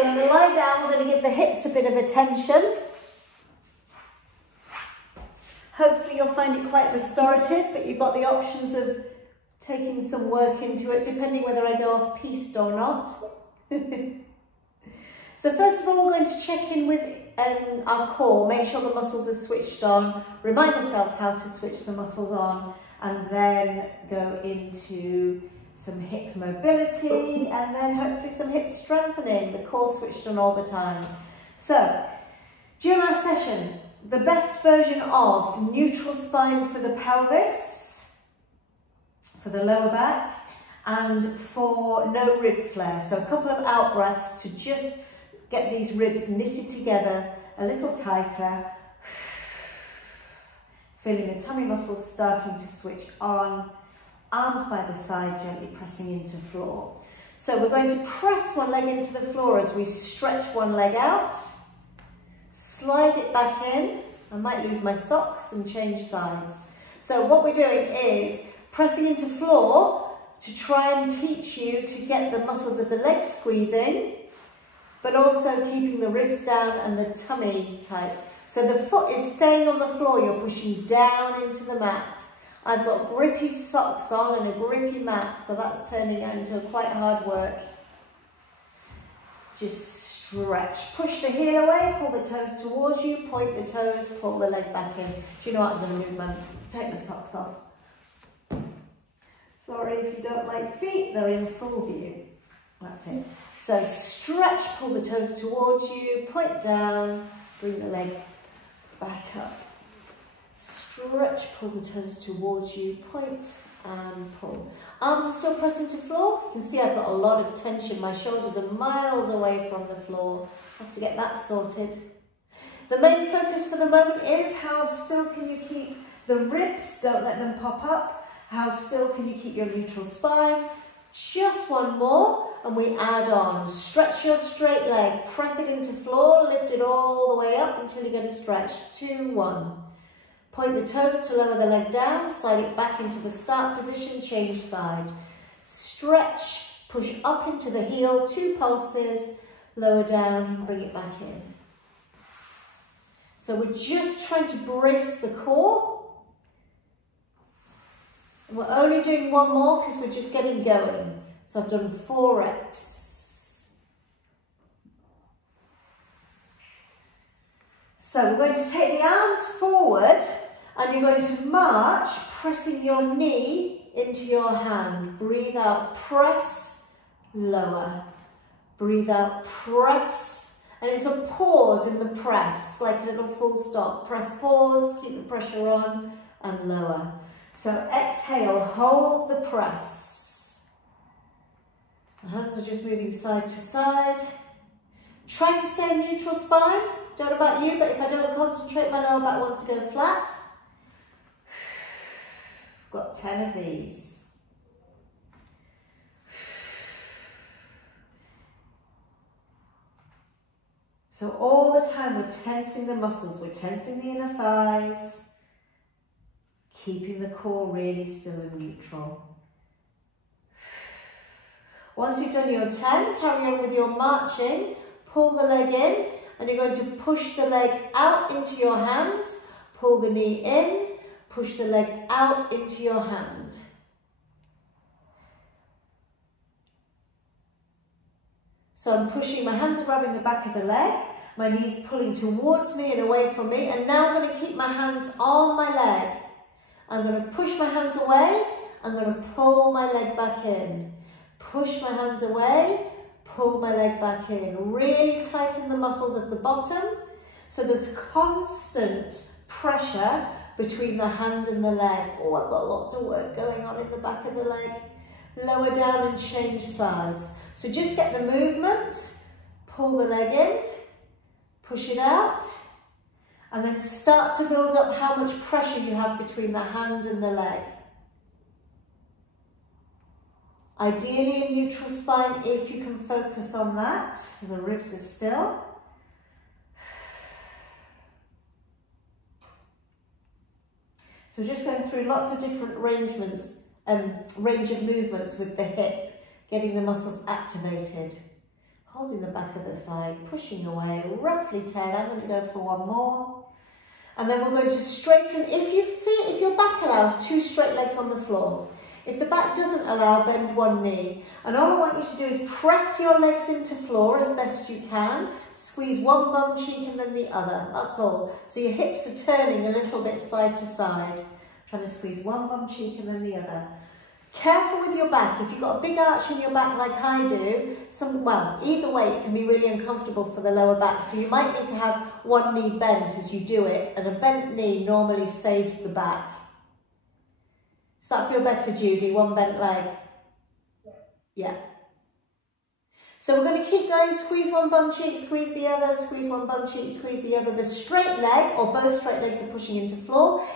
So I'm going to lie down, we're going to give the hips a bit of attention. Hopefully you'll find it quite restorative, but you've got the options of taking some work into it, depending whether I go off piste or not. So first of all, we're going to check in with our core, make sure the muscles are switched on, remind ourselves how to switch the muscles on, and then go into some hip mobility, and then hopefully some hip strengthening, the core switched on all the time. So, during our session, the best version of neutral spine for the pelvis, for the lower back, and for no rib flare. So a couple of out breaths to just get these ribs knitted together a little tighter, feeling the tummy muscles starting to switch on, arms by the side, gently pressing into floor. So we're going to press one leg into the floor as we stretch one leg out, slide it back in. I might lose my socks and change sides. So what we're doing is pressing into floor to try and teach you to get the muscles of the legs squeezing, but also keeping the ribs down and the tummy tight. So the foot is staying on the floor, you're pushing down into the mat. I've got grippy socks on and a grippy mat, so that's turning out into quite hard work. Just stretch. Push the heel away, pull the toes towards you, point the toes, pull the leg back in. Do you know what I'm going to do, take the socks off. Sorry if you don't like feet, they're in full view. That's it. So stretch, pull the toes towards you, point down, bring the leg back up. Stretch, pull the toes towards you, point and pull. Arms are still pressing to floor. You can see I've got a lot of tension. My shoulders are miles away from the floor. I have to get that sorted. The main focus for the moment is how still can you keep the ribs, don't let them pop up. How still can you keep your neutral spine? Just one more and we add on. Stretch your straight leg, press it into floor, lift it all the way up until you get a stretch. 2, 1. Point the toes to lower the leg down, slide it back into the start position, change side. Stretch, push up into the heel, 2 pulses, lower down, bring it back in. So we're just trying to brace the core. And we're only doing one more because we're just getting going. So I've done 4 reps. So we're going to take the arms forward and you're going to march, pressing your knee into your hand. Breathe out, press, lower. Breathe out, press. And it's a pause in the press, like a little full stop. Press, pause, keep the pressure on and lower. So exhale, hold the press. The hands are just moving side to side. Try to stay in neutral spine. Don't know about you, but if I don't concentrate, my lower back wants to go flat. I've got 10 of these. So all the time we're tensing the muscles. We're tensing the inner thighs. Keeping the core really still and neutral. Once you've done your 10, carry on with your marching. Pull the leg in and you're going to push the leg out into your hands. Pull the knee in, push the leg out into your hand. So I'm pushing, my hands are grabbing the back of the leg. My knees pulling towards me and away from me. And now I'm going to keep my hands on my leg. I'm going to push my hands away, I'm going to pull my leg back in. Push my hands away, pull my leg back in. Really tighten the muscles of the bottom so there's constant pressure between the hand and the leg. Oh, I've got lots of work going on in the back of the leg. Lower down and change sides. So just get the movement, pull the leg in, push it out. And then start to build up how much pressure you have between the hand and the leg. Ideally in neutral spine if you can focus on that, so the ribs are still. So just going through lots of different range of movements with the hip, getting the muscles activated. holding the back of the thigh, pushing away, roughly 10. I'm going to go for one more. And then we're going to straighten, if your back allows, 2 straight legs on the floor. If the back doesn't allow, bend one knee. And all I want you to do is press your legs into floor as best you can. Squeeze one bum cheek and then the other, that's all. So your hips are turning a little bit side to side. Trying to squeeze one bum cheek and then the other. Careful with your back. If you've got a big arch in your back like I do, well, either way it can be really uncomfortable for the lower back. So you might need to have one knee bent as you do it, and a bent knee normally saves the back. Does that feel better, Judy? One bent leg? Yeah. So we're going to keep going. Squeeze one bum cheek, squeeze the other, squeeze one bum cheek, squeeze the other. The straight leg, or both straight legs, are pushing into floor.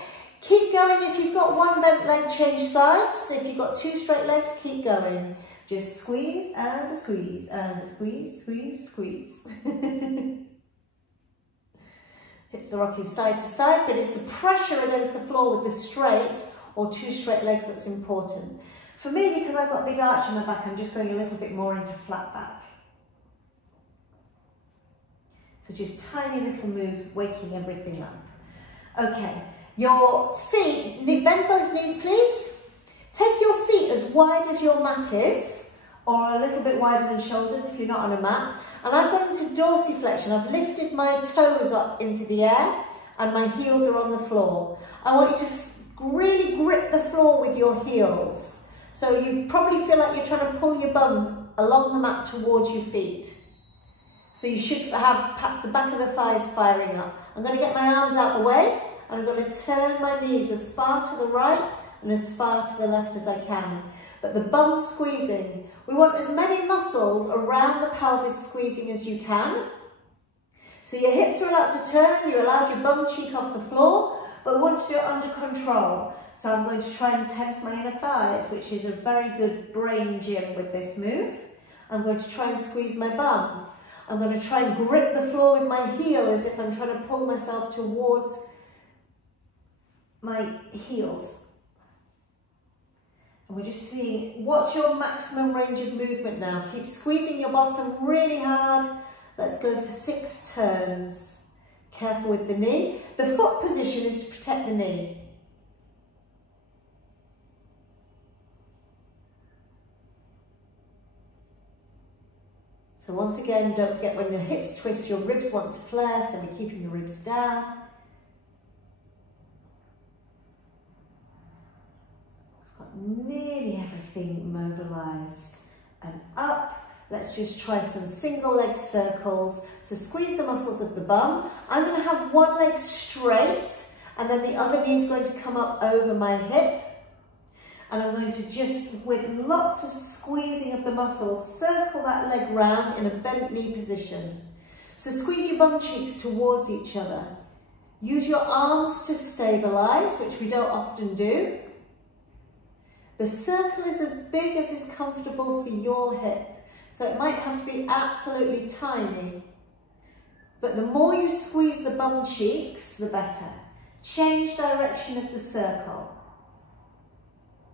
Keep going. If you've got one bent leg, change sides. If you've got 2 straight legs, keep going. Just squeeze and a squeeze and a squeeze, squeeze, squeeze. Hips are rocking side to side, but it's the pressure against the floor with the straight or 2 straight legs that's important. For me, because I've got a big arch in my back, I'm just going a little bit more into flat back. So just tiny little moves, waking everything up. Okay. Your feet, bend both knees please. Take your feet as wide as your mat is, or a little bit wider than shoulders if you're not on a mat. And I've gone into dorsiflexion. I've lifted my toes up into the air and my heels are on the floor. I want you to really grip the floor with your heels. So you probably feel like you're trying to pull your bum along the mat towards your feet. So you should have perhaps the back of the thighs firing up. I'm going to get my arms out the way. And I'm going to turn my knees as far to the right and as far to the left as I can. But the bum squeezing, we want as many muscles around the pelvis squeezing as you can. So your hips are allowed to turn, you're allowed your bum cheek off the floor, but we want to do it under control. So I'm going to try and tense my inner thighs, which is a very good brain gym with this move. I'm going to try and squeeze my bum. I'm going to try and grip the floor with my heel as if I'm trying to pull myself towards my heels. And we're just seeing what's your maximum range of movement now. Keep squeezing your bottom really hard. Let's go for 6 turns. Careful with the knee. The foot position is to protect the knee. So once again, don't forget when the hips twist, your ribs want to flare, so we're keeping the ribs down. Nearly everything mobilized and up. Let's just try some single leg circles. So squeeze the muscles of the bum. I'm going to have one leg straight and then the other knee is going to come up over my hip. And I'm going to just, with lots of squeezing of the muscles, circle that leg round in a bent knee position. So squeeze your bum cheeks towards each other. Use your arms to stabilize, which we don't often do. The circle is as big as is comfortable for your hip. So it might have to be absolutely tiny. But the more you squeeze the bum cheeks, the better. Change direction of the circle.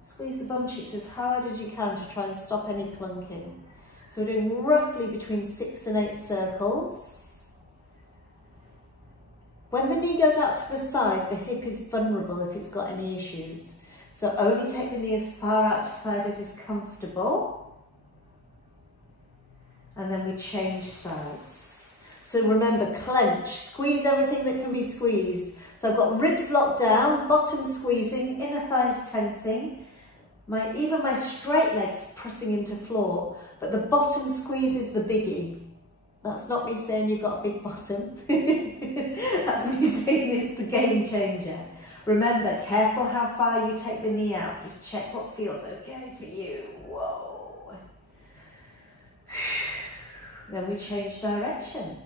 Squeeze the bum cheeks as hard as you can to try and stop any clunking. So we're doing roughly between 6 and 8 circles. When the knee goes out to the side, the hip is vulnerable if it's got any issues. So only take the knee as far out to side as is comfortable. And then we change sides. So remember, clench, squeeze everything that can be squeezed. So I've got ribs locked down, bottom squeezing, inner thighs tensing, even my straight legs pressing into floor, but the bottom squeeze is the biggie. That's not me saying you've got a big bottom. That's me saying it's the game changer. Remember, careful how far you take the knee out. Just check what feels okay for you. Whoa. Then we change direction.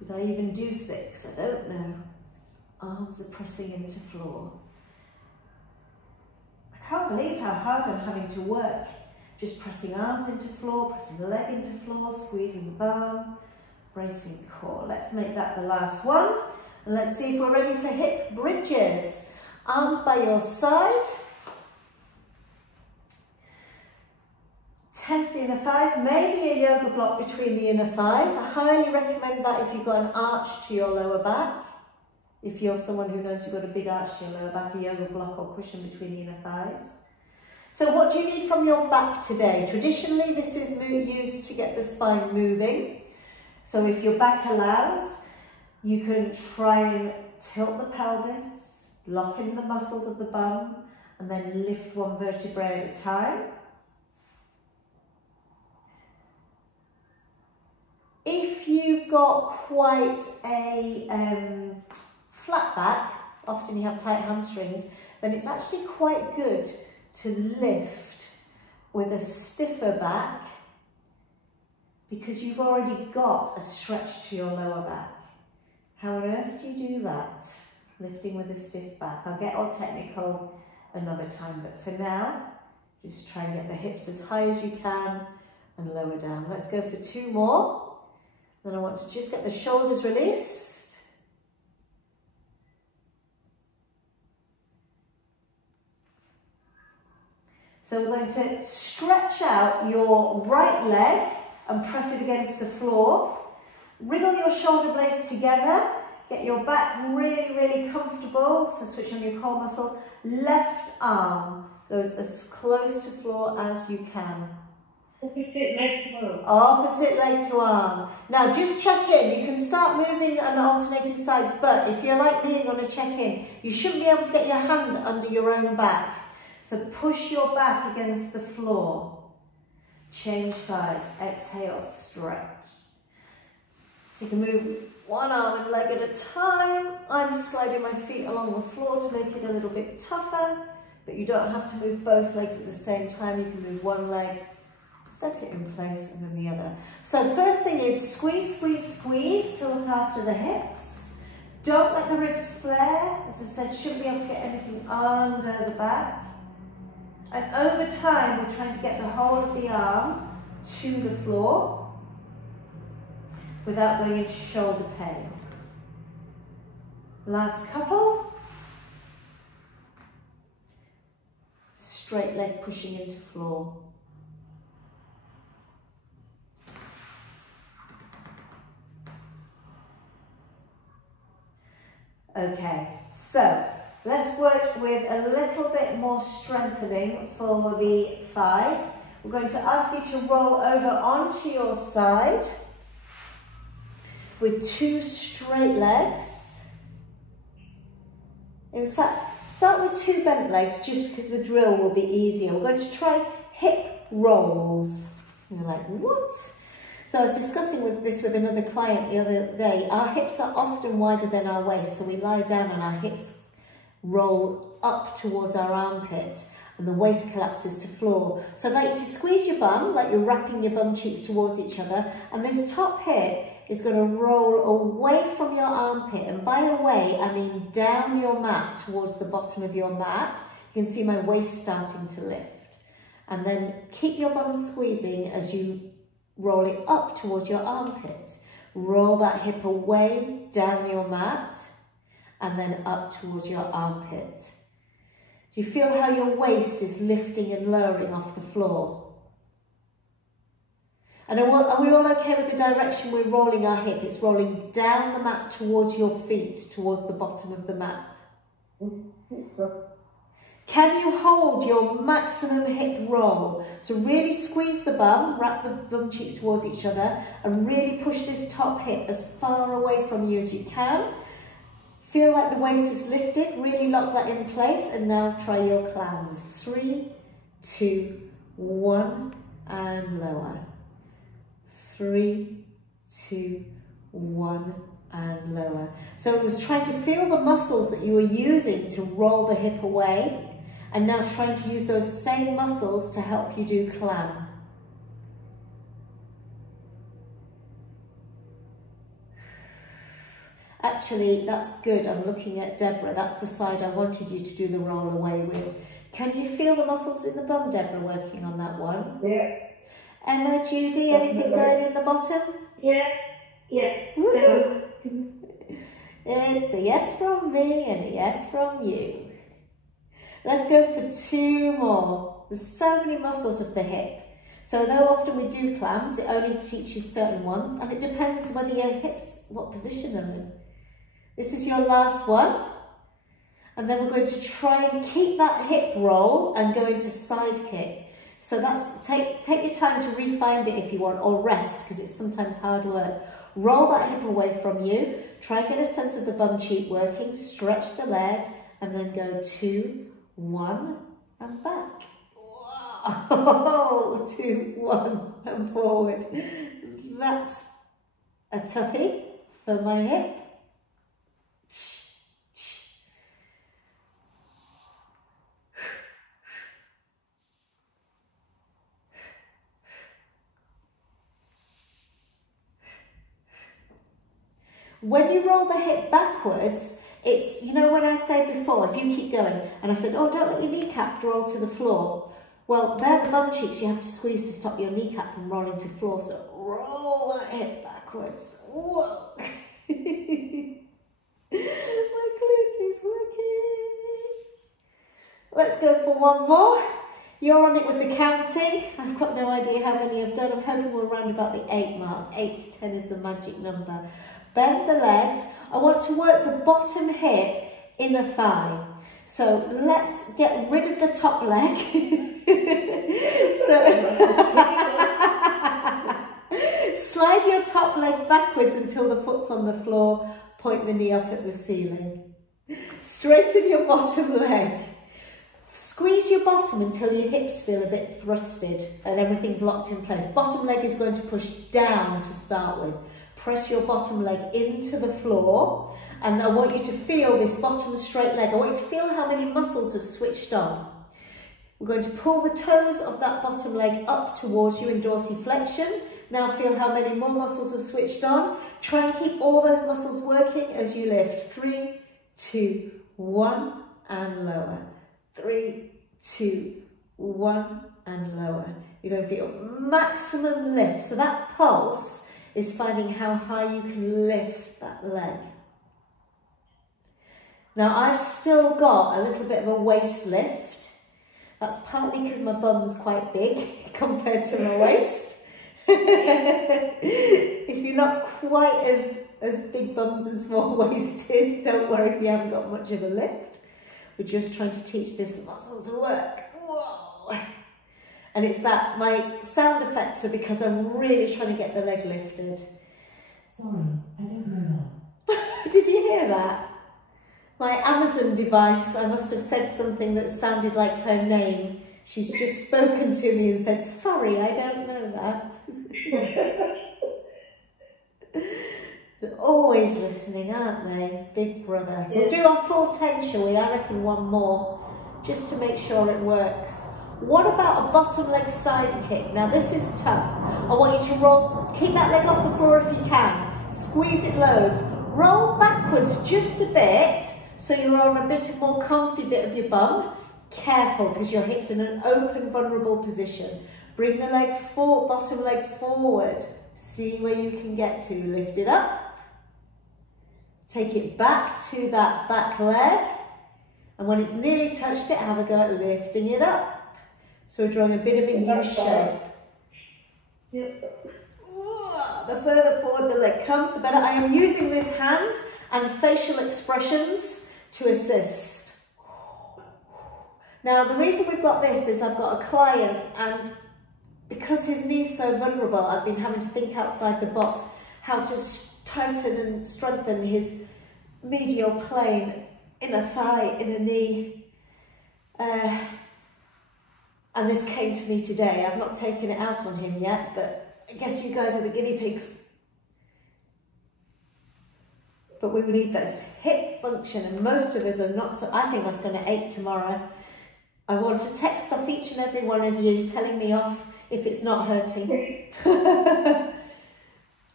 Did I even do 6? I don't know. Arms are pressing into floor. I can't believe how hard I'm having to work. Just pressing arms into floor, pressing the leg into floor, squeezing the bum, bracing core. Let's make that the last one. And let's see if we're ready for hip bridges. Arms by your side. the inner thighs, maybe a yoga block between the inner thighs. I highly recommend that if you've got an arch to your lower back. If you're someone who knows you've got a big arch to your lower back, a yoga block or cushion between the inner thighs. So what do you need from your back today? Traditionally, this is used to get the spine moving. So if your back allows, you can try and tilt the pelvis, lock in the muscles of the bum, and then lift one vertebrae at a time. If you've got quite a flat back, often you have tight hamstrings, then it's actually quite good to lift with a stiffer back because you've already got a stretch to your lower back. How on earth do you do that? Lifting with a stiff back. I'll get all technical another time, but for now, just try and get the hips as high as you can and lower down. Let's go for 2 more. Then I want to just get the shoulders released. So we're going to stretch out your right leg and press it against the floor. Wriggle your shoulder blades together. Get your back really, really comfortable. So switch on your core muscles. Left arm goes as close to floor as you can. Opposite leg to arm. Opposite leg to arm. Now just check in. You can start moving and alternating sides, but if you're like me and going to check in, you shouldn't be able to get your hand under your own back. So push your back against the floor. Change sides. Exhale, stretch. So you can move one arm and leg at a time. I'm sliding my feet along the floor to make it a little bit tougher, but you don't have to move both legs at the same time. You can move one leg, set it in place, and then the other. So first thing is squeeze, squeeze, squeeze to look after the hips. Don't let the ribs flare. As I said, shouldn't be able to get anything under the back. And over time, we're trying to get the whole of the arm to the floor without going into shoulder pain. Last couple. Straight leg pushing into floor. Okay, so let's work with a little bit more strengthening for the thighs. We're going to ask you to roll over onto your side with 2 straight legs. In fact, start with 2 bent legs just because the drill will be easier. We're going to try hip rolls. And you're like, what? So I was discussing this with another client the other day. Our hips are often wider than our waist, so we lie down and our hips roll up towards our armpit and the waist collapses to floor. So I'd like you to squeeze your bum, like you're wrapping your bum cheeks towards each other, and this top hip is going to roll away from your armpit, and by away I mean down your mat towards the bottom of your mat. You can see my waist starting to lift, and then keep your bum squeezing as you roll it up towards your armpit. Roll that hip away down your mat and then up towards your armpit. Do you feel how your waist is lifting and lowering off the floor? And are we all okay with the direction we're rolling our hip? It's rolling down the mat towards your feet, towards the bottom of the mat. Can you hold your maximum hip roll? So really squeeze the bum, wrap the bum cheeks towards each other, and really push this top hip as far away from you as you can. Feel like the waist is lifted, really lock that in place, and now try your clams. 3, 2, 1, and lower. 3, 2, 1, and lower. So it was trying to feel the muscles that you were using to roll the hip away, and now trying to use those same muscles to help you do clam. Actually, that's good. I'm looking at Deborah. That's the side I wanted you to do the roll away with. Can you feel the muscles in the bum, Deborah, working on that one? Yeah. Emma, Judy, anything going in the bottom? Yeah. Yeah. It's a yes from me and a yes from you. Let's go for 2 more. There's so many muscles of the hip. So though often we do clams, it only teaches certain ones, and it depends whether your hips, what position they're in. This is your last one. And then we're going to try and keep that hip roll and go into side kick. So that's, take your time to re-find it if you want, or rest, because it's sometimes hard work. Roll that hip away from you. Try and get a sense of the bum cheek working. Stretch the leg, and then go 2, 1, and back. Wow. 2, 1, and forward. That's a toughie for my hip. When you roll the hip backwards, it's, you know when I said before, if you keep going, and I've said, oh, don't let your kneecap roll to the floor. Well, they're the bum cheeks you have to squeeze to stop your kneecap from rolling to the floor. So roll that hip backwards. Whoa. My glute is working. Let's go for one more. You're on it with the counting. I've got no idea how many I've done. I'm hoping we're around about the 8 mark. 8 to 10 is the magic number. Bend the legs. I want to work the bottom hip, inner thigh. So let's get rid of the top leg. Slide your top leg backwards until the foot's on the floor. Point the knee up at the ceiling. Straighten your bottom leg. Squeeze your bottom until your hips feel a bit thrusted and everything's locked in place. Bottom leg is going to push down to start with. Press your bottom leg into the floor, and I want you to feel this bottom straight leg. I want you to feel how many muscles have switched on. We're going to pull the toes of that bottom leg up towards you in dorsiflexion. Now feel how many more muscles have switched on. Try and keep all those muscles working as you lift. 3, 2, 1, and lower. 3, 2, 1, and lower. You're going to feel maximum lift. So that pulse is finding how high you can lift that leg. Now I've still got a little bit of a waist lift. That's partly because my bum's quite big compared to my waist. If you're not quite as big bummed and small waisted, don't worry if you haven't got much of a lift. We're just trying to teach this muscle to work. Whoa. And it's that, my sound effects are because I'm really trying to get the leg lifted. Sorry, I don't know that. Did you hear that? My Amazon device, I must have said something that sounded like her name. She's just spoken to me and said, sorry, I don't know that. They're always listening, aren't they? Big brother. We'll do our full 10, shall we? I reckon one more, just to make sure it works. What about a bottom leg side kick? Now this is tough. I want you to roll, keep that leg off the floor if you can. Squeeze it loads. Roll backwards just a bit, so you're on a bit of more comfy bit of your bum. Careful, because your hip's in an open, vulnerable position. Bring the leg forward, bottom leg forward. See where you can get to. Lift it up. Take it back to that back leg. And when it's nearly touched it, have a go at lifting it up. So we're drawing a bit of a U shape. Yep. The further forward the leg comes, the better. I am using this hand and facial expressions to assist. Now, the reason we've got this is I've got a client, and because his knee's so vulnerable, I've been having to think outside the box how to tighten and strengthen his medial plane, inner thigh, inner knee. And this came to me today. I've not taken it out on him yet, but I guess you guys are the guinea pigs. But we need this hip function, and most of us are not, so I think that's going to ache tomorrow. I want to text off each and every one of you, telling me off if it's not hurting.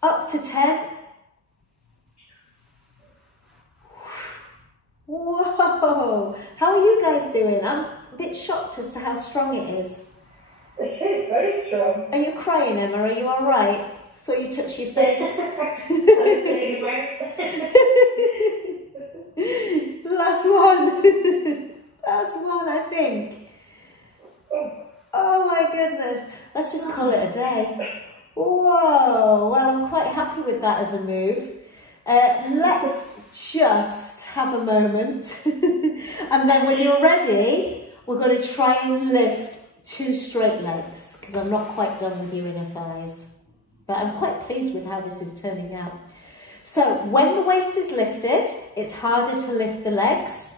Up to 10. Whoa! How are you guys doing? I'm a bit shocked as to how strong it is. It is very strong. Are you crying, Emma? Are you all right? So you touch your face. Last one. Last one, I think. Oh my goodness. Let's just call it a day. Whoa. Well, I'm quite happy with that as a move. Let's just have a moment. And then when you're ready, we're going to try and lift 2 straight legs because I'm not quite done with your inner thighs. But I'm quite pleased with how this is turning out. So when the waist is lifted, it's harder to lift the legs.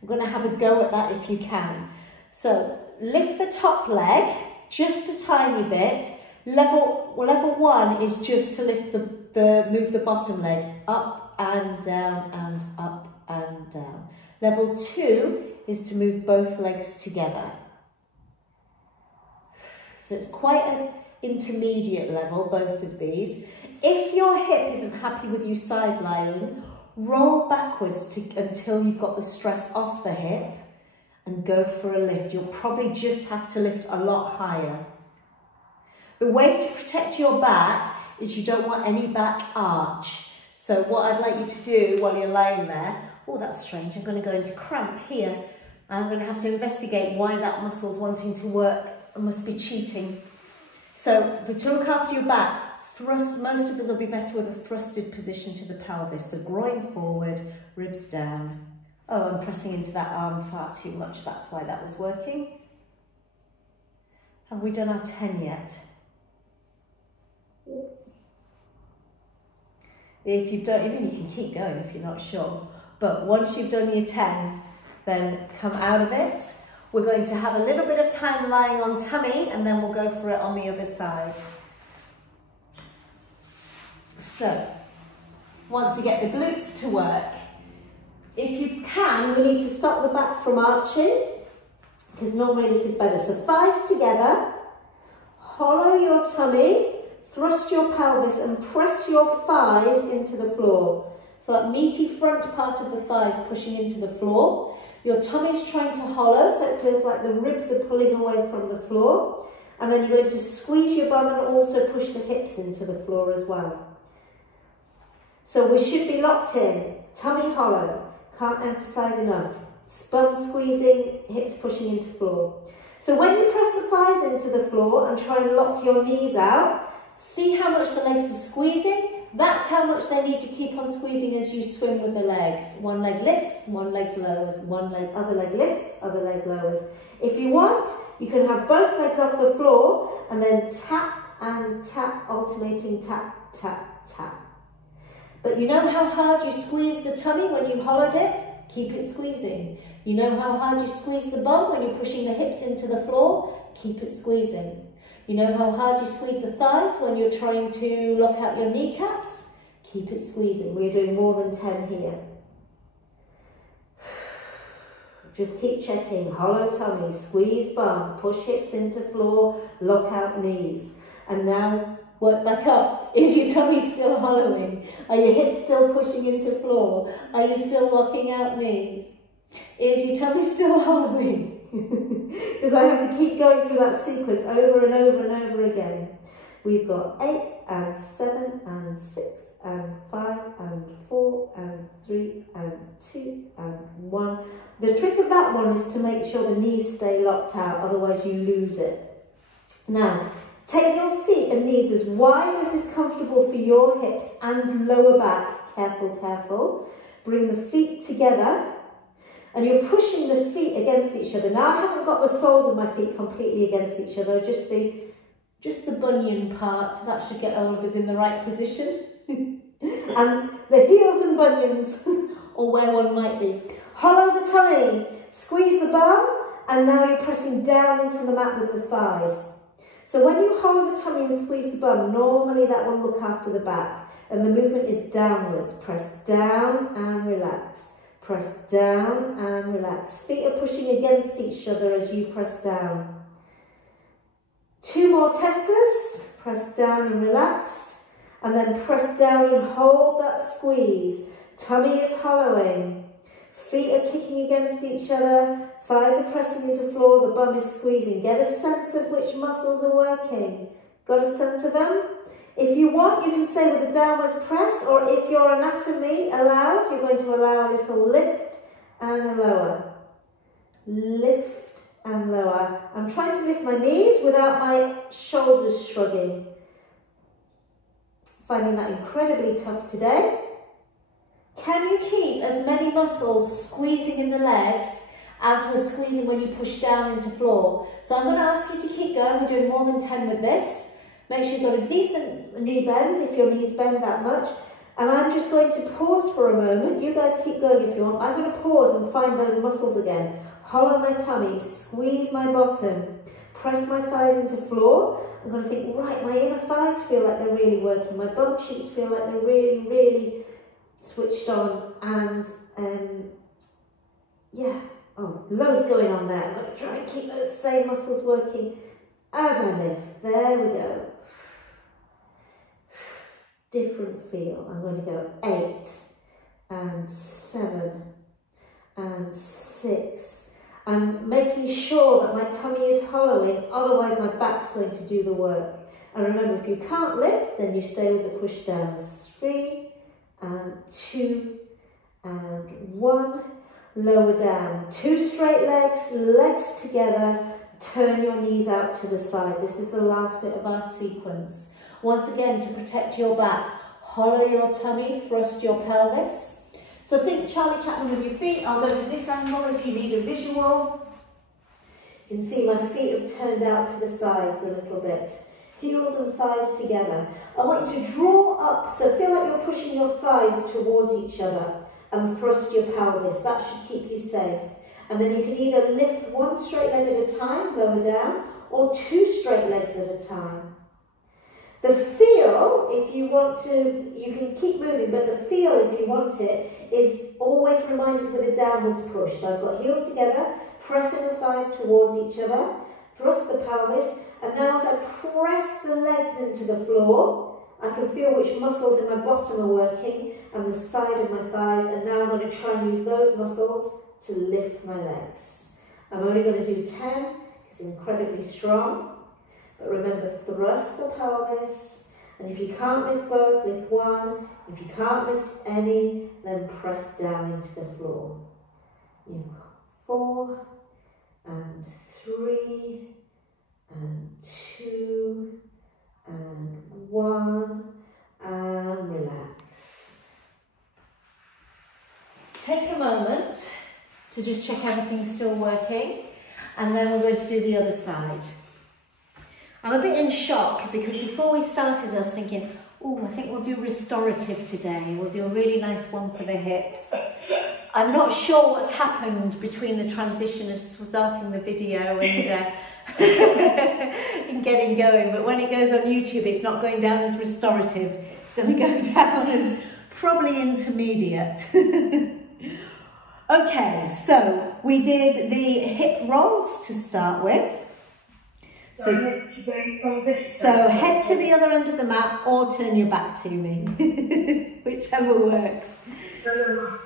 We're going to have a go at that if you can. So lift the top leg just a tiny bit. Level 1 is just to lift move the bottom leg up and down and up and down. Level 2 is to move both legs together. So it's quite an intermediate level, both of these. If your hip isn't happy with you side lying, roll backwards until you've got the stress off the hip and go for a lift. You'll probably just have to lift a lot higher. The way to protect your back is you don't want any back arch. So what I'd like you to do while you're lying there, oh, that's strange, I'm going to go into cramp here. I'm going to have to investigate why that muscle's wanting to work and must be cheating. So to look after your back, thrust, most of us will be better with a thrusted position to the pelvis. So groin forward, ribs down. Oh, I'm pressing into that arm far too much. That's why that was working. Have we done our 10 yet? If you've done, even you can keep going if you're not sure. But once you've done your 10, then come out of it. We're going to have a little bit of time lying on tummy and then we'll go for it on the other side. So, want to get the glutes to work. If you can, we need to stop the back from arching because normally this is better. So thighs together, hollow your tummy, thrust your pelvis and press your thighs into the floor. So that meaty front part of the thighs pushing into the floor. Your tummy's trying to hollow, so it feels like the ribs are pulling away from the floor. And then you're going to squeeze your bum and also push the hips into the floor as well. So we should be locked in, tummy hollow, can't emphasize enough. Bum squeezing, hips pushing into floor. So when you press the thighs into the floor and try and lock your knees out, see how much the legs are squeezing. That's how much they need to keep on squeezing as you swim with the legs. One leg lifts, one leg lowers, other leg lifts, other leg lowers. If you want, you can have both legs off the floor and then tap and tap, alternating tap, tap, tap. But you know how hard you squeeze the tummy when you hollowed it? Keep it squeezing. You know how hard you squeeze the bum when you're pushing the hips into the floor? Keep it squeezing. You know how hard you squeeze the thighs when you're trying to lock out your kneecaps? Keep it squeezing. We're doing more than 10 here. Just keep checking. Hollow tummy, squeeze bum, push hips into floor, lock out knees. And now work back up. Is your tummy still hollowing? Are your hips still pushing into floor? Are you still locking out knees? Is your tummy still hollowing? Because I have to keep going through that sequence over and over and over again. We've got 8 and 7 and 6 and 5 and 4 and 3 and 2 and 1. The trick of that one is to make sure the knees stay locked out, otherwise you lose it. Now, take your feet and knees as wide as is comfortable for your hips and lower back. Careful, careful. Bring the feet together. And you're pushing the feet against each other. Now I haven't got the soles of my feet completely against each other, just the bunion part. That should get all of us in the right position. And the heels and bunions, or where one might be. Hollow the tummy, squeeze the bum, and now you're pressing down into the mat with the thighs. So when you hollow the tummy and squeeze the bum, normally that will look after the back. And the movement is downwards. Press down and relax. Press down and relax. Feet are pushing against each other as you press down. 2 more testers. Press down and relax. And then press down and hold that squeeze. Tummy is hollowing. Feet are kicking against each other. Thighs are pressing into floor. The bum is squeezing. Get a sense of which muscles are working. Got a sense of them? If you want, you can stay with a downwards press, or if your anatomy allows, you're going to allow a little lift and a lower. Lift and lower. I'm trying to lift my knees without my shoulders shrugging. Finding that incredibly tough today. Can you keep as many muscles squeezing in the legs as we're squeezing when you push down into floor? So I'm going to ask you to keep going. We're doing more than 10 with this. Make sure you've got a decent knee bend if your knees bend that much. And I'm just going to pause for a moment. You guys keep going if you want. I'm going to pause and find those muscles again. Hollow my tummy, squeeze my bottom, press my thighs into floor. I'm going to think, right, my inner thighs feel like they're really working. My bum cheeks feel like they're really, really switched on. And yeah, oh, loads going on there. I'm going to try and keep those same muscles working as I lift. There we go. Different feel. I'm going to go 8 and 7 and 6. I'm making sure that my tummy is hollowing, otherwise my back's going to do the work. And remember, if you can't lift, then you stay with the push downs. 3 and 2 and 1. Lower down. 2 straight legs, legs together. Turn your knees out to the side. This is the last bit of our sequence. Once again, to protect your back, hollow your tummy, thrust your pelvis. So think Charlie Chaplin with your feet. I'll go to this angle if you need a visual. You can see my feet have turned out to the sides a little bit. Heels and thighs together. I want you to draw up, so feel like you're pushing your thighs towards each other and thrust your pelvis. That should keep you safe. And then you can either lift 1 straight leg at a time, lower down, or 2 straight legs at a time. The feel, if you want to, you can keep moving, but the feel, if you want it, is always reminded with a downwards push. So I've got heels together, pressing the thighs towards each other, thrust the pelvis, and now as I press the legs into the floor, I can feel which muscles in my bottom are working and the side of my thighs, and now I'm going to try and use those muscles to lift my legs. I'm only going to do 10, it's incredibly strong. But remember, thrust the pelvis, and if you can't lift both, lift 1. If you can't lift any, then press down into the floor. You've got 4, and 3, and 2, and 1, and relax. Take a moment to just check everything's still working, and then we're going to do the other side. I'm a bit in shock because before we started I was thinking, oh, I think we'll do restorative today. We'll do a really nice one for the hips. I'm not sure what's happened between the transition of starting the video and, and getting going, but when it goes on YouTube, it's not going down as restorative. It's going to go down as probably intermediate. Okay, so we did the hip rolls to start with. So head to the other end of the mat or turn your back to me, whichever works.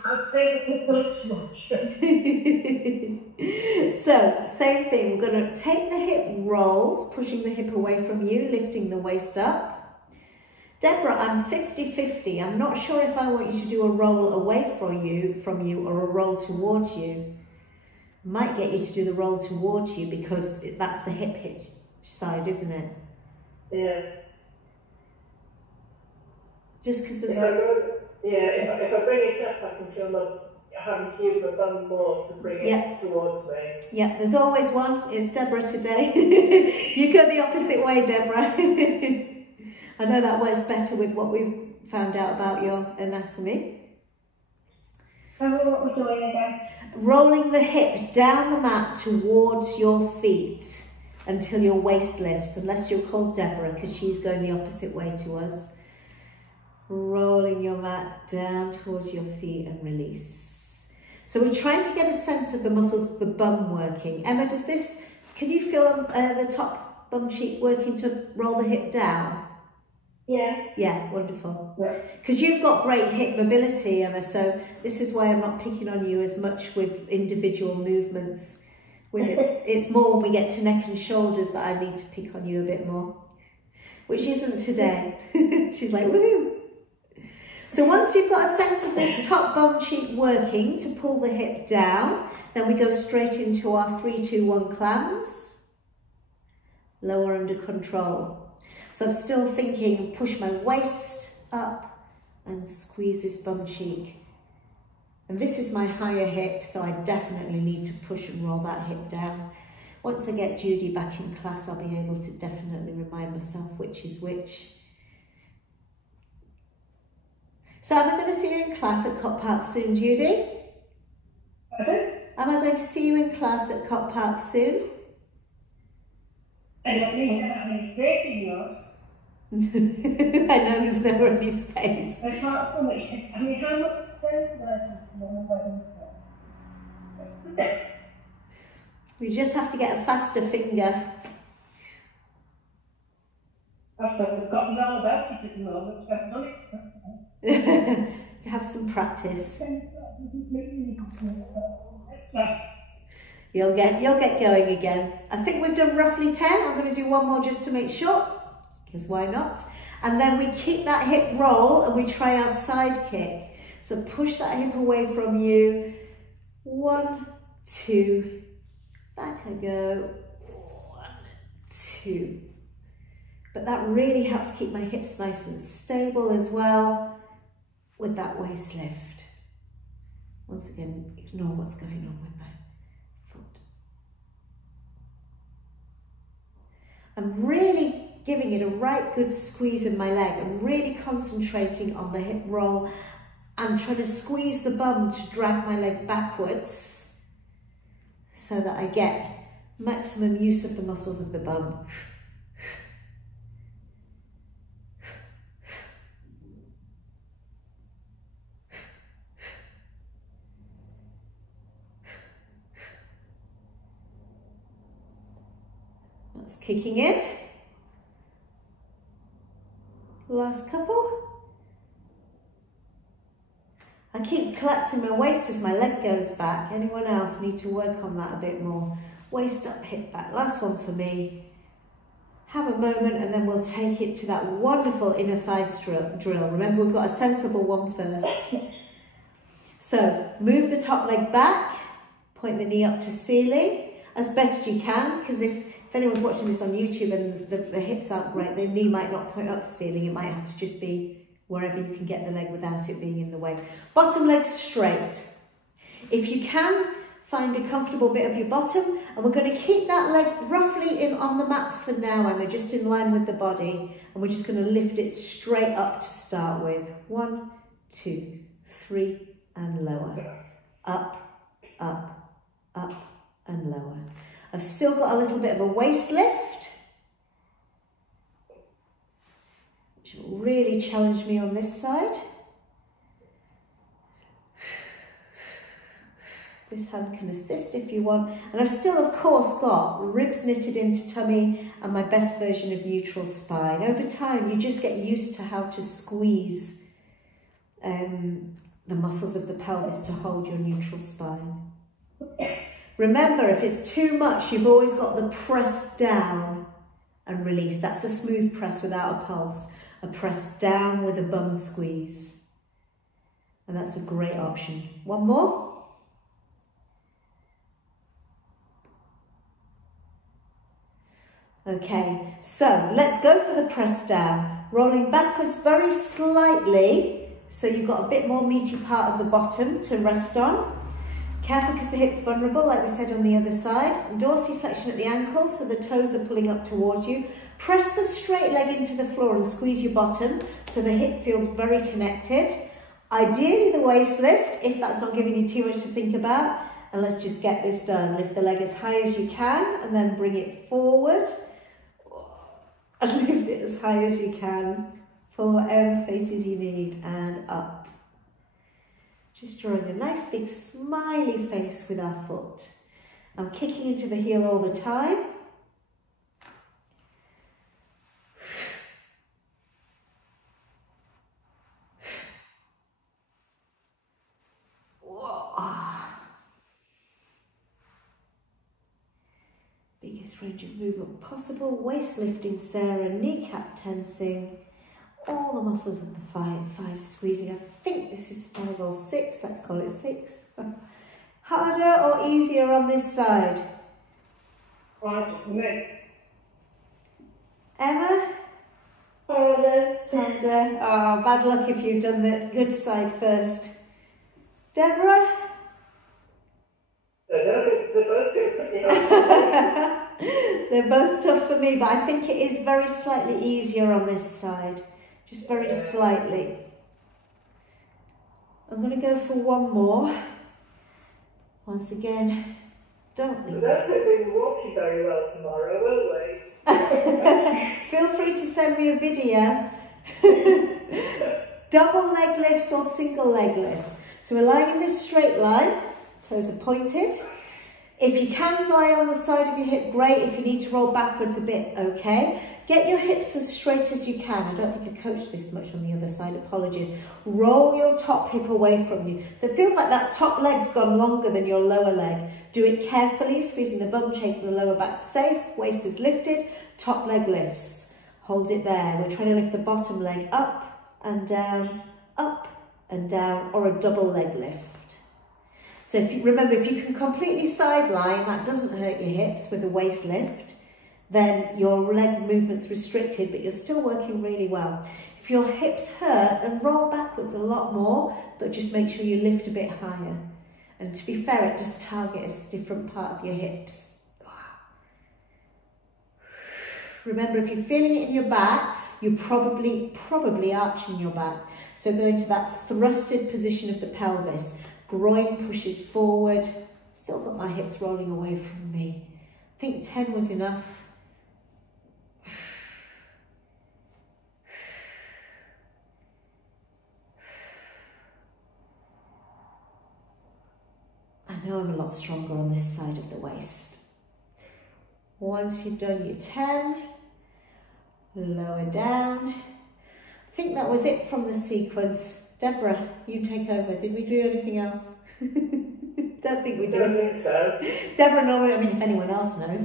I'll stay with the much. So, same thing, we're going to take the hip rolls, pushing the hip away from you, lifting the waist up. Deborah, I'm 50-50. I'm not sure if I want you to do a roll away from you or a roll towards you. Might get you to do the roll towards you because that's the hip hitch side, isn't it? Yeah. Just because there's... If I bring it up, I can feel like having to use my bum more to bring it towards me. Yeah, there's always one. It's Deborah today. You go the opposite way, Deborah. I know that works better with what we've found out about your anatomy. Remember what we're doing again? Rolling the hip down the mat towards your feet until your waist lifts, unless you're called Deborah, because she's going the opposite way to us. Rolling your mat down towards your feet and release. So we're trying to get a sense of the muscles of the bum working. Emma, can you feel the top bum cheek working to roll the hip down? Yeah. Yeah, wonderful. Because you've got great hip mobility, Emma, so this is why I'm not picking on you as much with individual movements. It's more when we get to neck and shoulders that I need to pick on you a bit more, which isn't today. She's like, woohoo! So once you've got a sense of this top bum cheek working to pull the hip down, then we go straight into our 3, 2, 1 clams. Lower under control. So I'm still thinking, push my waist up and squeeze this bum cheek. And this is my higher hip, so I definitely need to push and roll that hip down. Once I get Judy back in class, I'll be able to definitely remind myself which is which. So am I going to see you in class at Cop Park soon, Judy? Pardon? Am I going to see you in class at Cop Park soon? I don't think I have any space in yours. I know there's never any space. I can't so much. I mean, how much space do I have? We just have to get a faster finger. I've forgotten all about it at the moment, so I've done it. Have some practice. So, You'll get going again. I think we've done roughly 10. I'm going to do one more just to make sure, because why not? And then we keep that hip roll and we try our side kick. So push that hip away from you. 1, 2, back I go. 1, 2. But that really helps keep my hips nice and stable as well with that waist lift. Once again, ignore what's going on with my foot. I'm really giving it a right good squeeze in my leg. I'm really concentrating on the hip roll and trying to squeeze the bum to drag my leg backwards so that I get maximum use of the muscles of the bum. That's kicking in. Last couple. I keep collapsing my waist as my leg goes back. Anyone else need to work on that a bit more? Waist up, hip back. Last one for me. Have a moment and then we'll take it to that wonderful inner thigh drill. Remember, we've got a sensible one first. So move the top leg back, point the knee up to ceiling as best you can, because if anyone's watching this on YouTube and the hips aren't great, the knee might not point up to ceiling. It might have to just be wherever you can get the leg without it being in the way. Bottom leg straight. If you can, find a comfortable bit of your bottom, and we're going to keep that leg roughly in on the mat for now, and we're just in line with the body, and we're just going to lift it straight up to start with. 1, 2, 3, and lower. Up, up, up, and lower. I've still got a little bit of a waist lift, which will really challenge me on this side. This hand can assist if you want. And I've still, of course, got ribs knitted into tummy and my best version of neutral spine. Over time, you just get used to how to squeeze the muscles of the pelvis to hold your neutral spine. Remember, if it's too much, you've always got the press down and release. That's a smooth press without a pulse. A press down with a bum squeeze. And that's a great option. One more. Okay, so let's go for the press down. Rolling backwards very slightly, so you've got a bit more meaty part of the bottom to rest on. Careful because the hip's vulnerable, like we said on the other side. Dorsiflexion at the ankles, so the toes are pulling up towards you. Press the straight leg into the floor and squeeze your bottom, so the hip feels very connected. Ideally the waist lift, if that's not giving you too much to think about. And let's just get this done. Lift the leg as high as you can, and then bring it forward. And lift it as high as you can. Pull whatever faces you need, and up. Just drawing a nice big smiley face with our foot. I'm kicking into the heel all the time. Biggest range of movement possible. Waist lifting, Sarah. Kneecap tensing. all the muscles of the thighs squeezing. I think this is 5 or 6, let's call it 6. Harder or easier on this side? Emma? Harder. Harder. Oh, bad luck if you've done the good side first. Deborah? They're both tough for me, but I think it is very slightly easier on this side. Just very slightly. I'm going to go for one more. Once again, don't leave. That's it, we will walk you very well tomorrow, will we? Feel free to send me a video. Double leg lifts or single leg lifts. So we're lying in this straight line, toes are pointed. If you can lie on the side of your hip, great. If you need to roll backwards a bit, okay. Get your hips as straight as you can. I don't think I coached this much on the other side, apologies. Roll your top hip away from you. So it feels like that top leg's gone longer than your lower leg. Do it carefully, squeezing the bum cheek and the lower back safe. Waist is lifted, top leg lifts. Hold it there. We're trying to lift the bottom leg up and down, or a double leg lift. So if you remember, if you can completely sideline, that doesn't hurt your hips with a waist lift, then your leg movement's restricted, but you're still working really well. If your hips hurt, then roll backwards a lot more, but just make sure you lift a bit higher. And to be fair, it does target a different part of your hips. Remember, if you're feeling it in your back, you're probably arching your back. So go into that thrusted position of the pelvis. Groin pushes forward. Still got my hips rolling away from me. I think 10 was enough. I know I'm a lot stronger on this side of the waist. Once you've done your 10, lower down. I think that was it from the sequence. Deborah, you take over. Did we do anything else? Don't think we did. I don't think so. Deborah normally, I mean, if anyone else knows.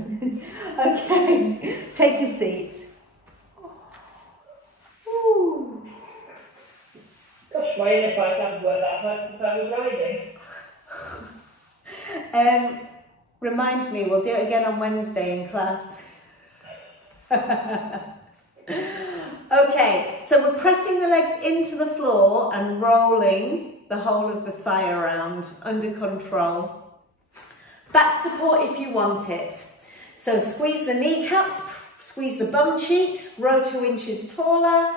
Okay, take a seat. Ooh. Gosh, my inner thighs haven't worked that hard since I was riding. Remind me, we'll do it again on Wednesday in class. Okay, so we're pressing the legs into the floor and rolling the whole of the thigh around under control. Back support if you want it. So squeeze the kneecaps, squeeze the bum cheeks, grow 2 inches taller,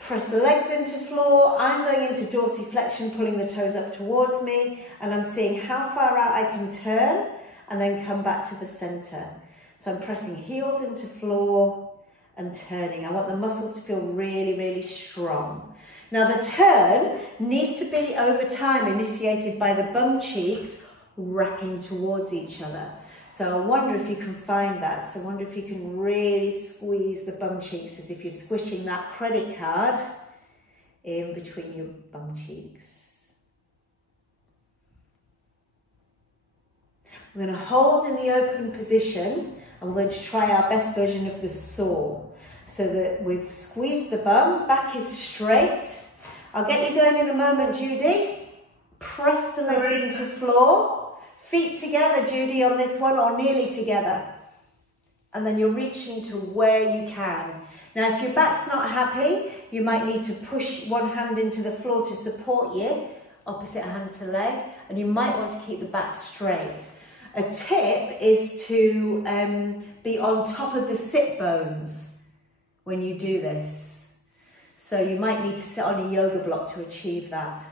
press the legs into floor. I'm going into dorsiflexion, pulling the toes up towards me, and I'm seeing how far out I can turn and then come back to the center. So I'm pressing heels into floor and turning. I want the muscles to feel really, really strong. Now the turn needs to be over time initiated by the bum cheeks wrapping towards each other. So I wonder if you can find that. So I wonder if you can really squeeze the bum cheeks as if you're squishing that credit card in between your bum cheeks. We're going to hold in the open position and we're going to try our best version of the saw. So that we've squeezed the bum, back is straight. I'll get you going in a moment, Judy. Press the legs into floor. Feet together, Judy, on this one, or nearly together. And then you're reaching to where you can. Now, if your back's not happy, you might need to push one hand into the floor to support you, opposite hand to leg, and you might want to keep the back straight. A tip is to be on top of the sit bones when you do this. So you might need to sit on a yoga block to achieve that.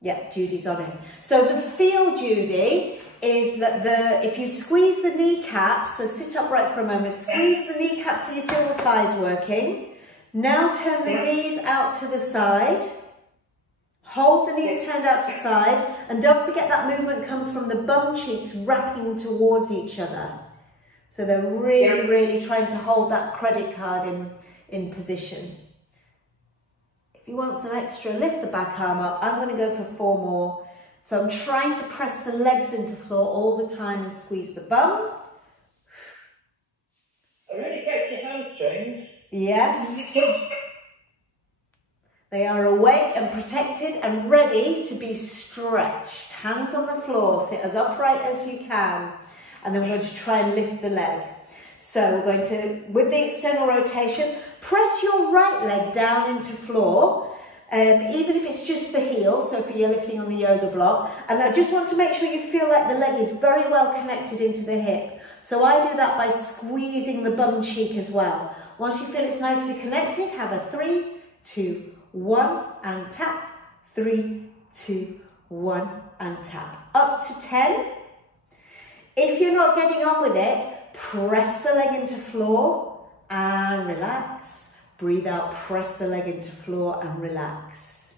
Yeah, Judy's on it. So the feel, Judy, is that if you squeeze the kneecaps, so sit upright for a moment, squeeze the kneecaps so you feel the thighs working. Now turn the knees out to the side. Hold the knees turned out to side, and don't forget that movement comes from the bum cheeks wrapping towards each other. So they're really, really trying to hold that credit card in position. If you want some extra, lift the back arm up. I'm going to go for 4 more. So I'm trying to press the legs into floor all the time and squeeze the bum. It really gets your hamstrings. Yes. They are awake and protected and ready to be stretched. Hands on the floor, sit as upright as you can. And then we're going to try and lift the leg. So we're going to, with the external rotation, press your right leg down into floor, even if it's just the heel, so if you're lifting on the yoga block. And I just want to make sure you feel like the leg is very well connected into the hip. So I do that by squeezing the bum cheek as well. Once you feel it's nicely connected, have a 3, 2, 1 and tap. 3, 2, 1 and tap. Up to 10. If you're not getting on with it, press the leg into floor and relax. Breathe out, press the leg into floor and relax.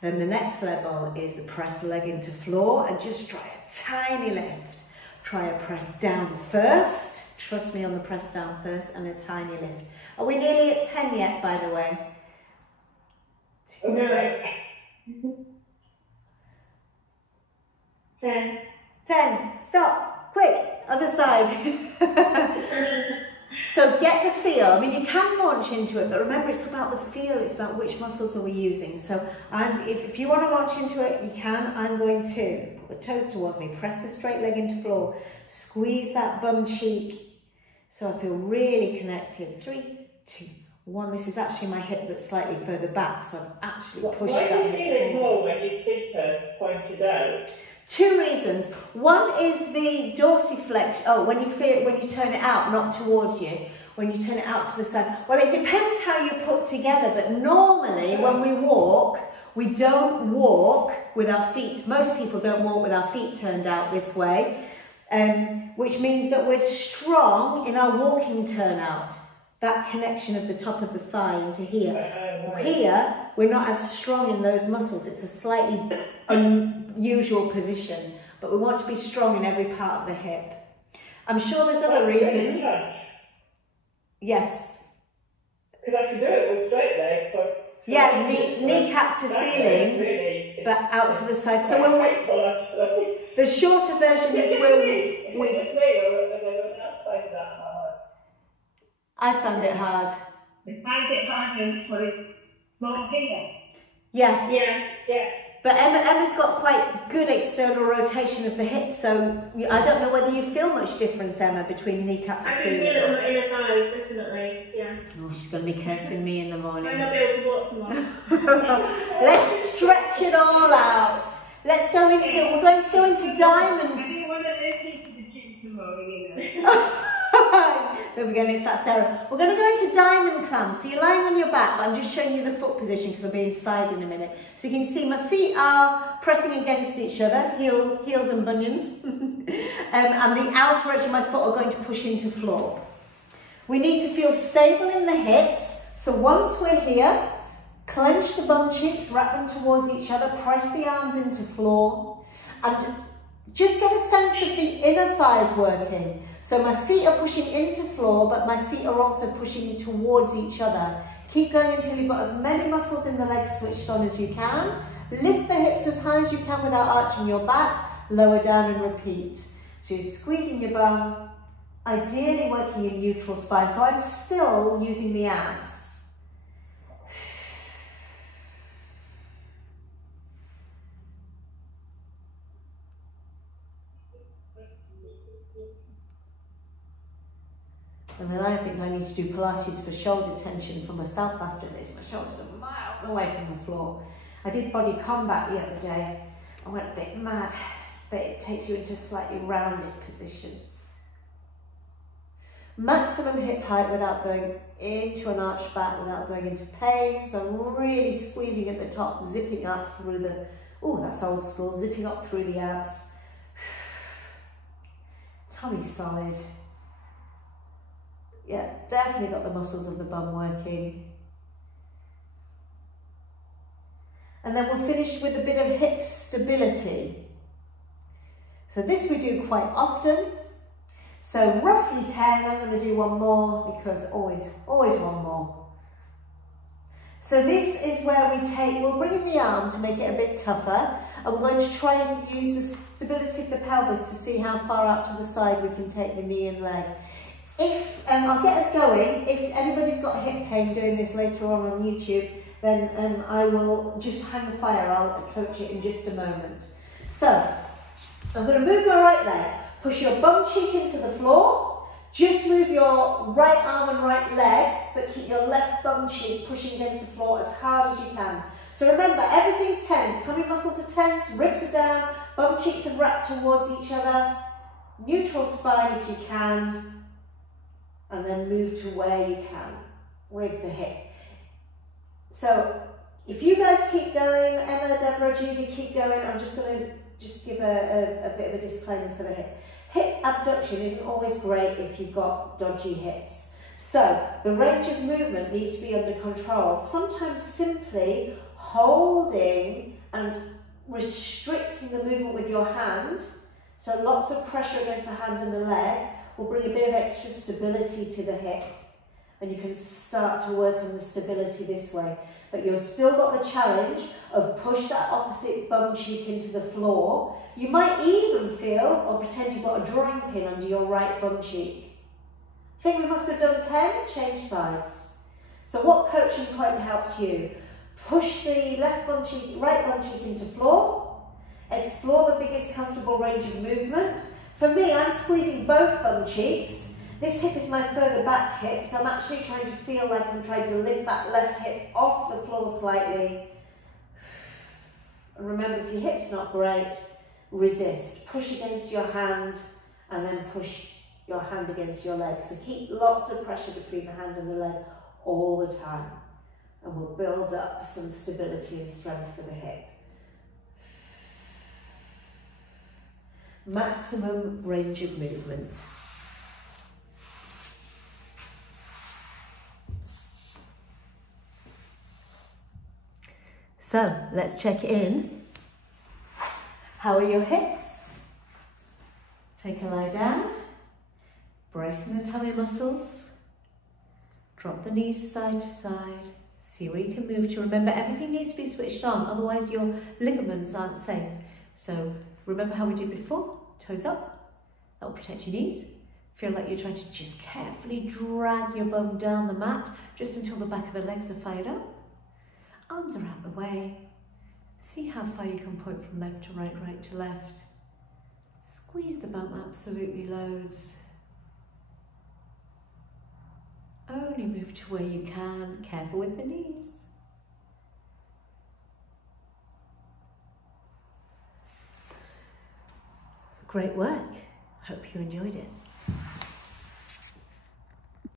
Then the next level is press the leg into floor and just try a tiny lift. Try a press down first. Trust me on the press down first and a tiny lift. Are we nearly at 10 yet, by the way? No. 10. 10. Stop. Quick. Other side. So get the feel. I mean, you can launch into it, but remember, it's about the feel. It's about which muscles are we using. So if you want to launch into it, you can. I'm going to put the toes towards me. Press the straight leg into floor. Squeeze that bum cheek. So I feel really connected. 3, 2, 1. This is actually my hip that's slightly further back, so I've actually pushed that. Why do you feel it more when your feet are pointed out? 2 reasons. One is the dorsiflexion. Oh, when you feel it, when you turn it out, not towards you. When you turn it out to the side. Well, it depends how you put together, but normally when we walk, we don't walk with our feet. Most people don't walk with our feet turned out this way, which means that we're strong in our walking turnout. That connection of the top of the thigh into here. Here, we're not as strong in those muscles. It's a slightly unusual position, but we want to be strong in every part of the hip. I'm sure there's other reasons. Yes. Because I can do it with straight legs. So yeah, kneecap to ceiling, really, but out to the side. So when we, the shorter version is where we. Is it just me, or has anyone else find that hard? I found it hard. I find it hard and it's more here. Yes. Yeah. But Emma's got quite good external rotation of the hips, so I don't know whether you feel much difference, Emma, between kneecap to ceiling. I can feel it on my inner thighs, definitely, yeah. Oh, she's going to be cursing me in the morning. I might not be able to walk tomorrow. Let's stretch it all out. Let's go into, we're going to go into diamond. I didn't want to lift into the gym tomorrow, you know. There we go, it's that Sarah. We're going to go into diamond clam. So you're lying on your back, but I'm just showing you the foot position because I'll be inside in a minute. So you can see my feet are pressing against each other, heels and bunions. And the outer edge of my foot are going to push into floor. We need to feel stable in the hips. So once we're here, clench the bum cheeks, wrap them towards each other, press the arms into floor, and just get a sense of the inner thighs working. So my feet are pushing into floor, but my feet are also pushing towards each other. Keep going until you've got as many muscles in the legs switched on as you can. Lift the hips as high as you can without arching your back. Lower down and repeat. So you're squeezing your bum, ideally working in neutral spine. So I'm still using the abs. And then I think I need to do Pilates for shoulder tension for myself after this. My shoulders are miles away from the floor. I did body combat the other day. I went a bit mad, but it takes you into a slightly rounded position. Maximum hip height without going into an arched back, without going into pain. So I'm really squeezing at the top, zipping up through the, oh, that's old school, zipping up through the abs. Tummy solid. Yeah, definitely got the muscles of the bum working. And then we'll finish with a bit of hip stability. So this we do quite often. So roughly 10, I'm going to do one more because always one more. So this is where we take, we'll bring in the arm to make it a bit tougher. And we're going to try to use the stability of the pelvis to see how far out to the side we can take the knee and leg. I'll get us going. If anybody's got hip pain doing this later on YouTube, then I will just hang fire. I'll coach it in just a moment. So, I'm going to move my right leg. Push your bum cheek into the floor. Just move your right arm and right leg, but keep your left bum cheek pushing against the floor as hard as you can. So remember, everything's tense. Tummy muscles are tense, ribs are down, bum cheeks are wrapped towards each other. Neutral spine if you can, and then move to where you can with the hip. So if you guys keep going, Emma, Deborah, Judy, keep going. I'm just going to give a bit of a disclaimer for the hip. Hip abduction isn't always great if you've got dodgy hips. So the range of movement needs to be under control. Sometimes simply holding and restricting the movement with your hand, so lots of pressure against the hand and the leg, will bring a bit of extra stability to the hip. And you can start to work on the stability this way. But you've still got the challenge of push that opposite bum cheek into the floor. You might even feel, or pretend you've got a drawing pin under your right bum cheek. I think we must have done 10, change sides. So what coaching point helps you? Push the left bum cheek, right bum cheek into floor. Explore the biggest comfortable range of movement. For me, I'm squeezing both bum cheeks. This hip is my further back hip, so I'm actually trying to feel like I'm trying to lift that left hip off the floor slightly. And remember, if your hip's not great, resist. Push against your hand and then push your hand against your leg. So keep lots of pressure between the hand and the leg all the time. And we'll build up some stability and strength for the hip. Maximum range of movement. So let's check in. How are your hips? Take a lie down. Bracing the tummy muscles. Drop the knees side to side. See where you can move to. Remember, everything needs to be switched on, otherwise your ligaments aren't safe. So remember how we did before? Toes up. That will protect your knees. Feel like you're trying to just carefully drag your bum down the mat just until the back of the legs are fired up. Arms are out the way. See how far you can point from left to right, right to left. Squeeze the bum absolutely loads. Only move to where you can. Careful with the knees. Great work. Hope you enjoyed it.